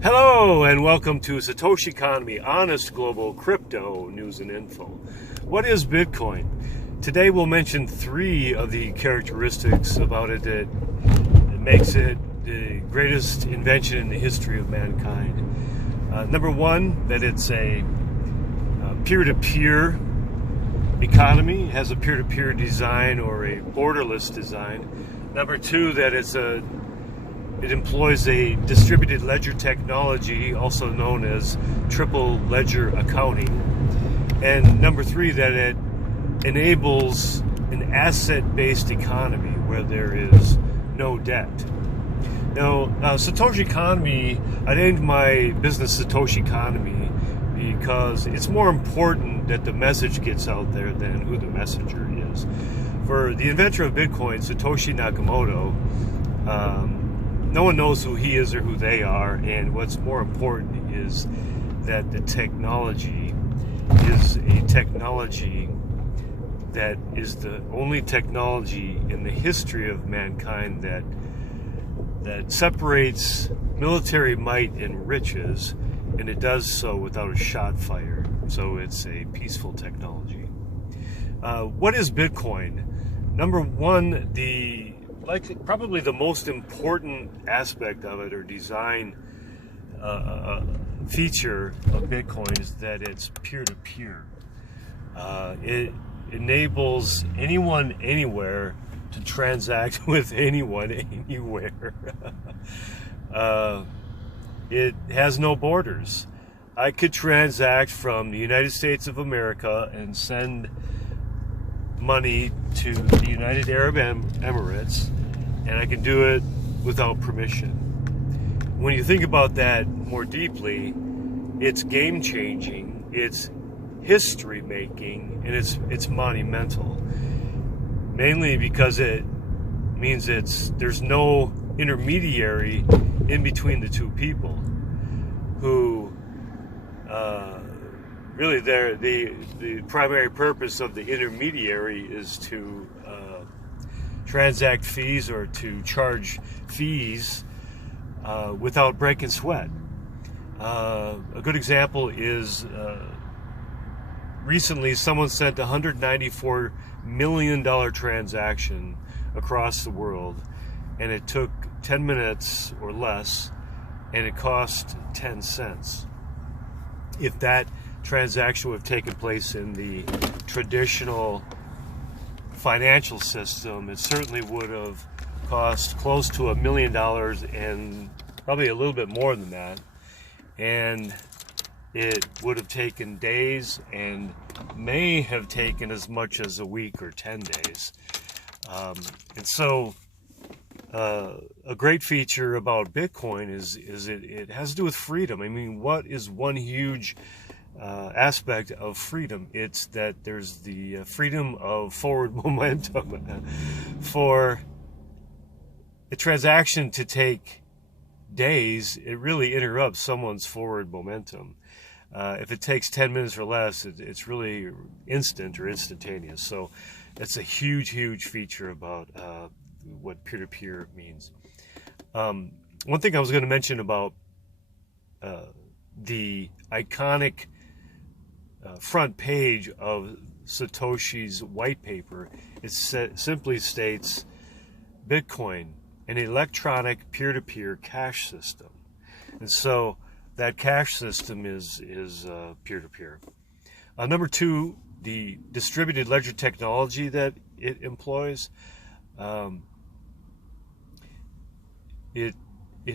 Hello and welcome to SatoshiConomy, honest global crypto news and info. What is Bitcoin? Today we'll mention three of the characteristics about it that makes it the greatest invention in the history of mankind. Number one, that it's a peer-to-peer economy, it has a peer-to-peer design or a borderless design. Number two, that it employs a distributed ledger technology, also known as triple ledger accounting. And number three, that it enables an asset-based economy where there is no debt. Now, SatoshiConomy, I named my business SatoshiConomy because it's more important that the message gets out there than who the messenger is. For the inventor of Bitcoin, Satoshi Nakamoto, no one knows who he is or who they are, and what's more important is that the technology is a technology that is the only technology in the history of mankind that separates military might and riches, and it does so without a shot fired. So it's a peaceful technology. What is Bitcoin? Number one, probably the most important aspect of it, or design feature of Bitcoin, is that it's peer-to-peer. It enables anyone anywhere to transact with anyone anywhere. It has no borders. I could transact from the United States of America and send money to the United Arab Emirates, and I can do it without permission. When you think about that more deeply, it's game-changing, it's history-making, and it's monumental. Mainly because it means there's no intermediary in between the two people who really the primary purpose of the intermediary is to transact fees or to charge fees without breaking sweat. A good example is recently someone sent a $194 million transaction across the world, and it took 10 minutes or less, and it cost 10 cents. If that transaction would have taken place in the traditional financial system, it certainly would have cost close to $1 million, and probably a little bit more than that. And it would have taken days and may have taken as much as a week or 10 days. And so a great feature about Bitcoin is it has to do with freedom. I mean, what is one huge aspect of freedom? It's that there's the freedom of forward momentum. For a transaction to take days, it really interrupts someone's forward momentum. If it takes 10 minutes or less, it's really instant or instantaneous. So it's a huge feature about what peer-to-peer means. One thing I was going to mention about the iconic front page of Satoshi's white paper, it simply states Bitcoin, an electronic peer-to-peer cash system. And so that cash system is peer-to-peer. Number two, the distributed ledger technology that it employs. It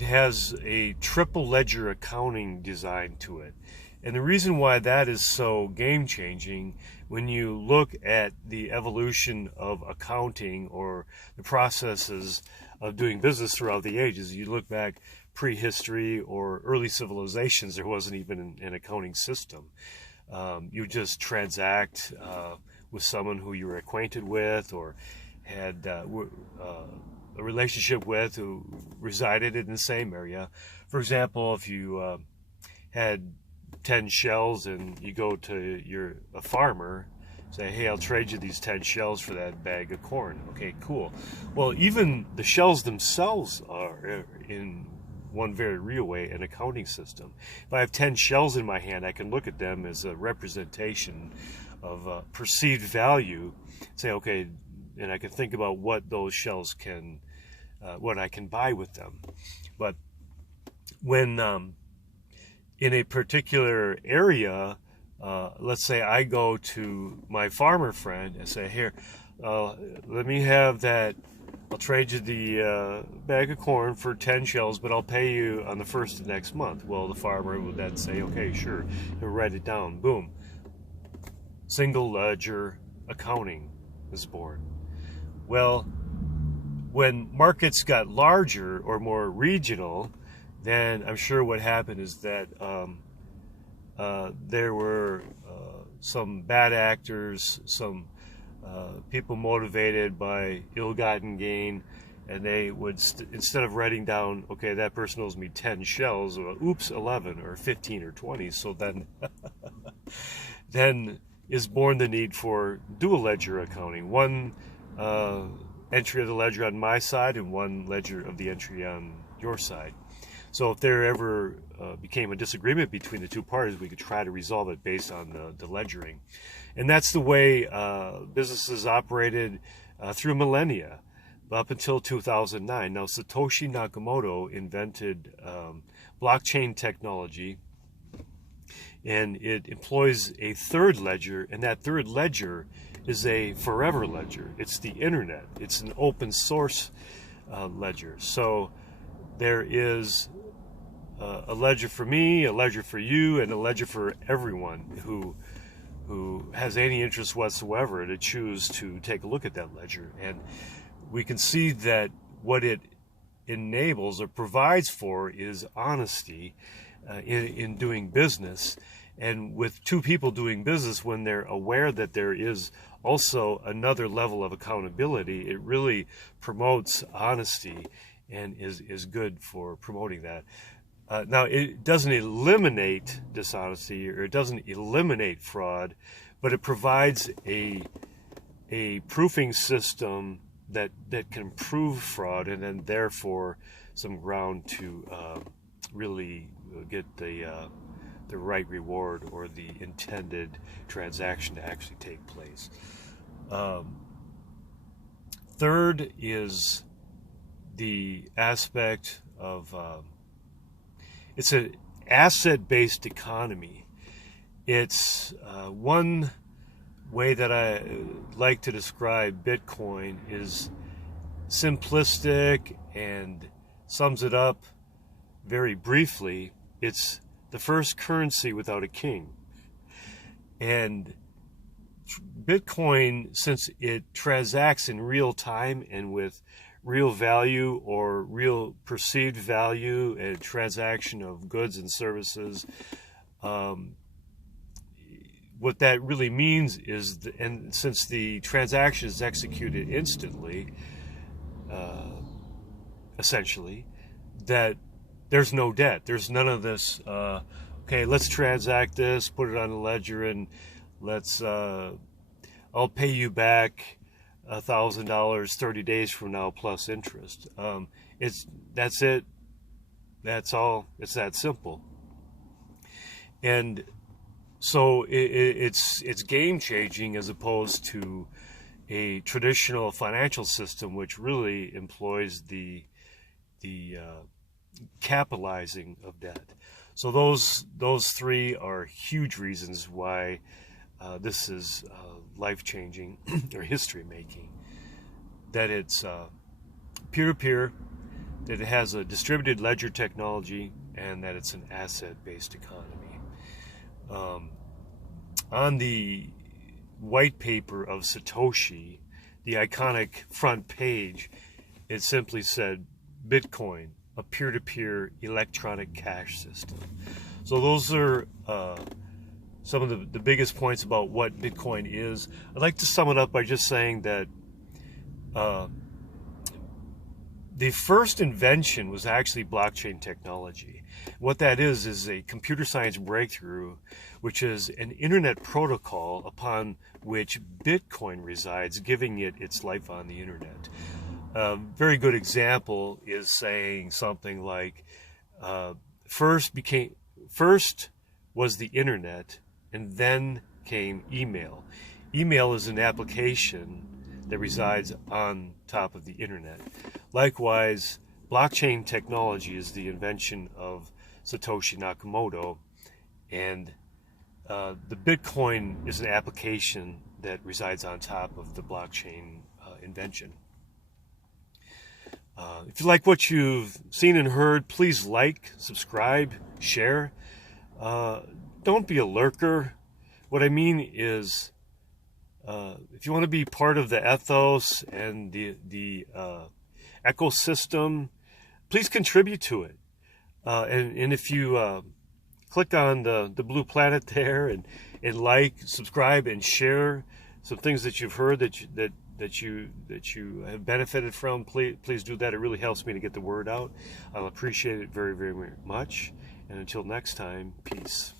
has a triple ledger accounting design to it. And the reason why that is so game-changing, when you look at the evolution of accounting or the processes of doing business throughout the ages, you look back prehistory or early civilizations, there wasn't even an accounting system. You just transact with someone who you were acquainted with or had a relationship with, who resided in the same area. For example, if you had 10 shells and you go to a farmer, say, hey, I'll trade you these 10 shells for that bag of corn. Okay, cool. Well, even the shells themselves are in one very real way, an accounting system. If I have 10 shells in my hand, I can look at them as a representation of perceived value, say, okay, and I can think about what those shells can, what I can buy with them. But when in a particular area, let's say I go to my farmer friend and say, here, let me have that. I'll trade you the bag of corn for 10 shells, but I'll pay you on the 1st of next month. Well, the farmer would then say, okay, sure. He'll write it down. Boom. Single ledger accounting is born. Well, when markets got larger or more regional, then I'm sure what happened is that there were some bad actors, some people motivated by ill-gotten gain, and they would, instead of writing down, okay, that person owes me 10 shells, or, oops, 11 or 15 or 20, so then is born the need for dual ledger accounting. One entry of the ledger on my side and one ledger of the entry on your side. So if there ever became a disagreement between the two parties, we could try to resolve it based on the ledgering. And that's the way businesses operated through millennia, up until 2009. Now, Satoshi Nakamoto invented blockchain technology, and it employs a third ledger, and that third ledger is a forever ledger. It's the internet. It's an open source ledger. So there is a ledger for me, a ledger for you, and a ledger for everyone who has any interest whatsoever to choose to take a look at that ledger. And we can see that what it enables or provides for is honesty in doing business. And with two people doing business, when they're aware that there is also another level of accountability, it really promotes honesty and is good for promoting that. Now, it doesn't eliminate dishonesty, or it doesn't eliminate fraud, but it provides a proofing system that can prove fraud, and then therefore some ground to really get the right reward or the intended transaction to actually take place. Third is the aspect of it's an asset-based economy. It's one way that I like to describe Bitcoin is simplistic and sums it up very briefly. It's the first currency without a king. And Bitcoin, since it transacts in real time and with real value or real perceived value and transaction of goods and services, what that really means is, and since the transaction is executed instantly, essentially, that there's no debt. There's none of this, okay, let's transact this, put it on the ledger, and let's, I'll pay you back $1,000 30 days from now plus interest. That's it. That's all. It's that simple. And so it's game changing as opposed to a traditional financial system, which really employs the capitalizing of debt. So those three are huge reasons why this is life-changing or history-making. That it's peer-to-peer, that it has a distributed ledger technology, and that it's an asset-based economy. On the white paper of Satoshi, the iconic front page, it simply said, Bitcoin, a peer-to-peer electronic cash system. So those are some of the biggest points about what Bitcoin is. I'd like to sum it up by just saying that the first invention was actually blockchain technology. What that is a computer science breakthrough, which is an internet protocol upon which Bitcoin resides, giving it its life on the internet. A very good example is saying something like, First was the internet, and then came email. Email is an application that resides on top of the internet. Likewise, blockchain technology is the invention of Satoshi Nakamoto, and the Bitcoin is an application that resides on top of the blockchain invention. If you like what you've seen and heard, please like, subscribe, share. Don't be a lurker. What I mean is, if you want to be part of the ethos and the ecosystem, please contribute to it. And if you click on the blue planet there and like, subscribe, and share some things that you've heard that you have benefited from, please do that. It really helps me to get the word out. I'll appreciate it very, very much. And until next time, peace.